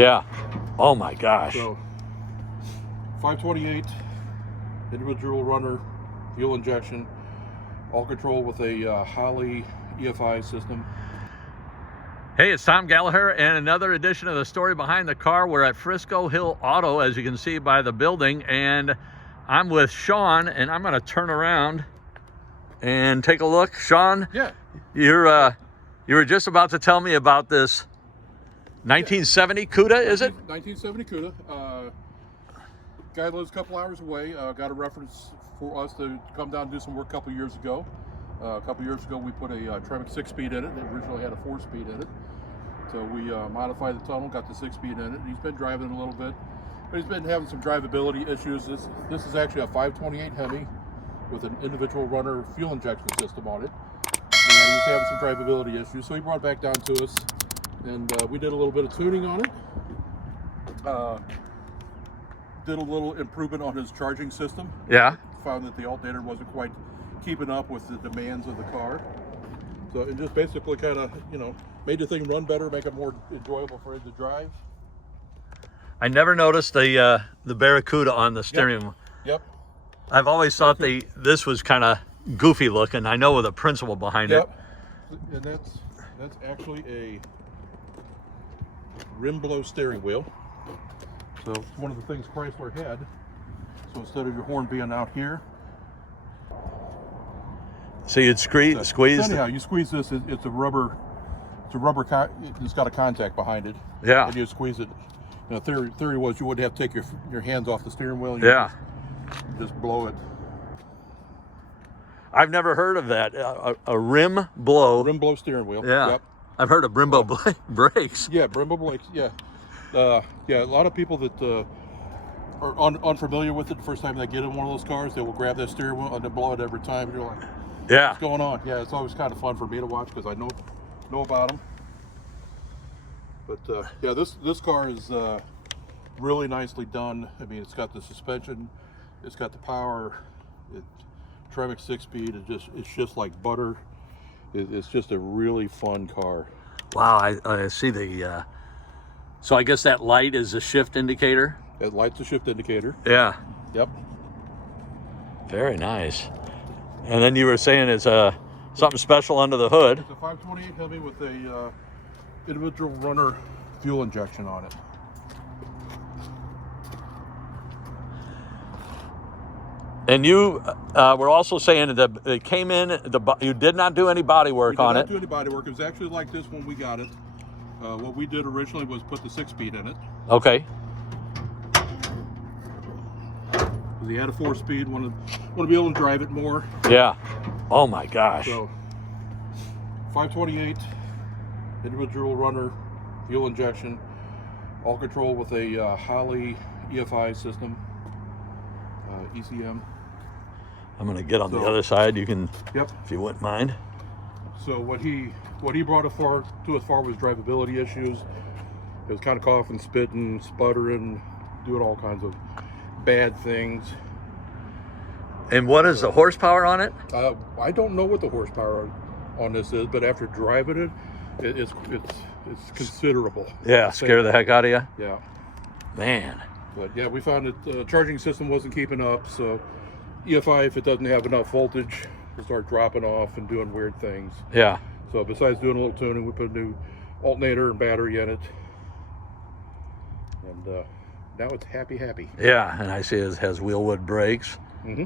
Yeah. Oh my gosh. So 528 individual runner fuel injection, all controlled with a Holley EFI system. Hey, it's Tom Gallagher and another edition of The Story Behind the Car. We're at Frisco Hill Auto, as you can see by the building, and I'm with Sean, and I'm going to turn around and take a look. Sean, Yeah. you were just about to tell me about this 1970 CUDA, is it? 1970 CUDA. Guy lives a couple hours away. Got a reference for us to come down and do some work a couple years ago. A couple years ago, we put a Tremec 6-speed in it. It originally had a 4-speed in it. So we modified the tunnel, got the 6-speed in it. He's been driving it a little bit, but he's been having some drivability issues. This is actually a 528 HEMI with an individual runner fuel injection system on it. And he's having some drivability issues, so he brought it back down to us, and we did a little bit of tuning on it. Did a little improvement on his charging system. Yeah. Found that the alternator wasn't quite keeping up with the demands of the car. So it just basically kind of, made the thing run better, make it more enjoyable for him to drive. I never noticed the Barracuda on the steering wheel. Yep. I've always thought this was kind of goofy looking. I know the principle behind it. And that's actually a rim blow steering wheel. So it's one of the things Chrysler had. So instead of your horn being out here, so you'd squeeze. Anyhow, you squeeze this. It's a rubber. It's got a contact behind it. Yeah. And you squeeze it. Theory was you would have to take your hands off the steering wheel. And Yeah. Just blow it. I've never heard of that. A rim blow. Rim blow steering wheel. Yeah. Yep. I've heard of Brembo brakes. Yeah, Brembo brakes. Yeah. Yeah. A lot of people that are unfamiliar with it, the first time they get in one of those cars, they will grab that steering wheel and then blow it every time. And you're like, yeah, what's going on? Yeah, it's always kind of fun for me to watch because I know about them. But yeah, this car is really nicely done. I mean, it's got the suspension, it's got the power. Tremec 6-speed. It's just like butter. It's just a really fun car. Wow, I see the. So I guess that light is a shift indicator. That light's a shift indicator. Yeah. Yep. Very nice. And then you were saying it's something special under the hood. It's a 528 HEMI with a individual runner fuel injection on it. And you were also saying that it came in. You did not do any body work on it. We did not do any body work. It was actually like this when we got it. What we did originally was put the 6-speed in it. Okay. He had a 4-speed. Want to be able to drive it more. Yeah. Oh my gosh. So 528 individual runner fuel injection, all controlled with a Holley EFI system, ECM. I'm going to get on the other side. You can, yep, if you wouldn't mind. So what he brought to as far was drivability issues. It was kind of coughing, spitting, sputtering, doing all kinds of bad things. And what is the horsepower on it? I don't know what the horsepower on this is, but after driving it's considerable. Yeah, scare the heck out of you. Yeah. Man. But yeah, we found that the charging system wasn't keeping up, so EFI, if it doesn't have enough voltage, will start dropping off and doing weird things. Yeah. So besides doing a little tuning, we put a new alternator and battery in it. And now it's happy. Yeah, and I see it has wheelwood brakes. Mm-hmm.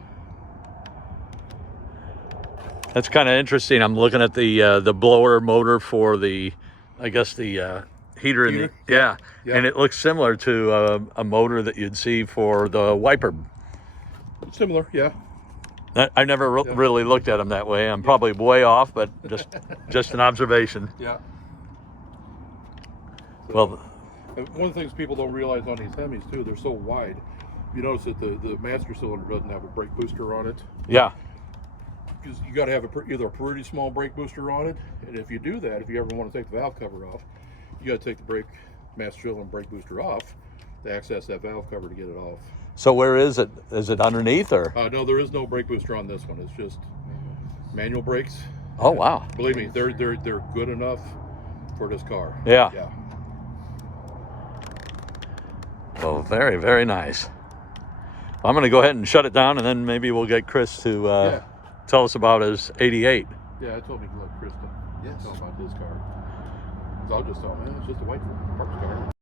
That's kind of interesting. I'm looking at the blower motor for the, I guess the heater in the, yeah. And it looks similar to a motor that you'd see for the wiper. Similar, yeah. I've never really looked at them that way. I'm probably way off, but just an observation. Yeah. So, well, one of the things people don't realize on these Hemis too, they're so wide. You notice that the master cylinder doesn't have a brake booster on it. Yeah. Because you got to have either a pretty small brake booster on it, and if you do that, if you ever want to take the valve cover off, you got to take the master cylinder and brake booster off to access that valve cover to get it off. So where is it? Is it underneath or? No, there is no brake booster on this one. It's just manual brakes. Oh wow! Believe me, they're good enough for this car. Yeah. Yeah. Well, very, very nice. I'm going to go ahead and shut it down, and then maybe we'll get Chris to tell us about his 88. Yeah, I told me to let Chris tell about his car. So I'll just tell him, man, it's just a white parts car.